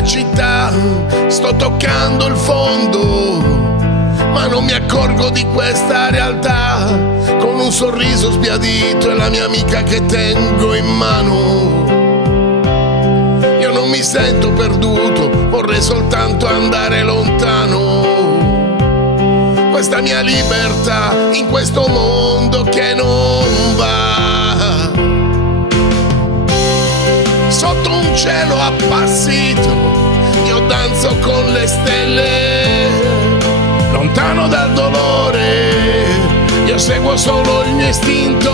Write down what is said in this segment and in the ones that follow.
questa città, sto toccando il fondo, ma non mi accorgo di questa realtà. Con un sorriso sbiadito è la mia amica che tengo in mano. Io non mi sento perduto, vorrei soltanto andare lontano. Questa mia libertà in questo mondo che non va. Sotto un cielo appassito io danzo con le stelle, lontano dal dolore io seguo solo il mio istinto.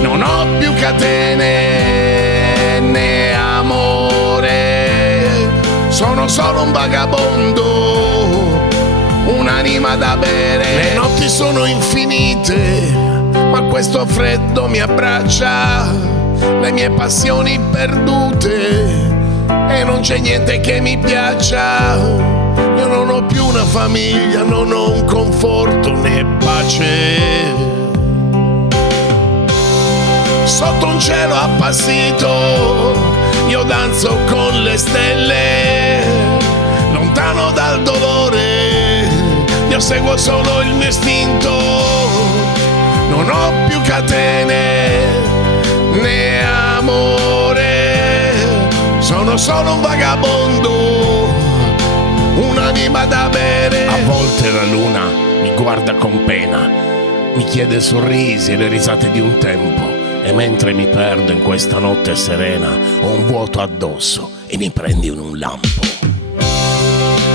Non ho più catene né amore, sono solo un vagabondo, un'anima da bere. Le notti sono infinite, ma questo freddo mi abbraccia, le mie passioni perdute, e non c'è niente che mi piaccia. Io non ho più una famiglia, non ho un conforto né pace. Sotto un cielo appassito io danzo con le stelle, lontano dal dolore io seguo solo il mio istinto. Non ho più catene né amore, sono solo un vagabondo, un'anima da bere. A volte la luna mi guarda con pena, mi chiede sorrisi e le risate di un tempo, e mentre mi perdo in questa notte serena ho un vuoto addosso e mi prendi in un lampo.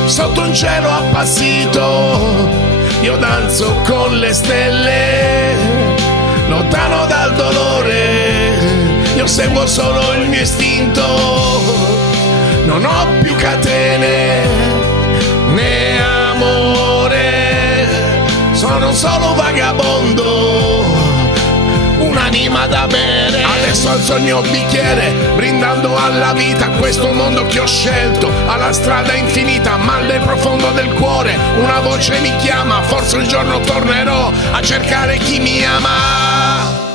Sotto un cielo appassito io danzo con le stelle, lontano dal dolore io seguo solo il mio istinto. Non ho più catene né amore, sono solo un vagabondo, un'anima da bere. Adesso alzo il mio bicchiere brindando alla vita, a questo mondo che ho scelto, alla strada infinita, ma nel profondo del cuore una voce mi chiama. Forse un giorno tornerò a cercare chi mi ama.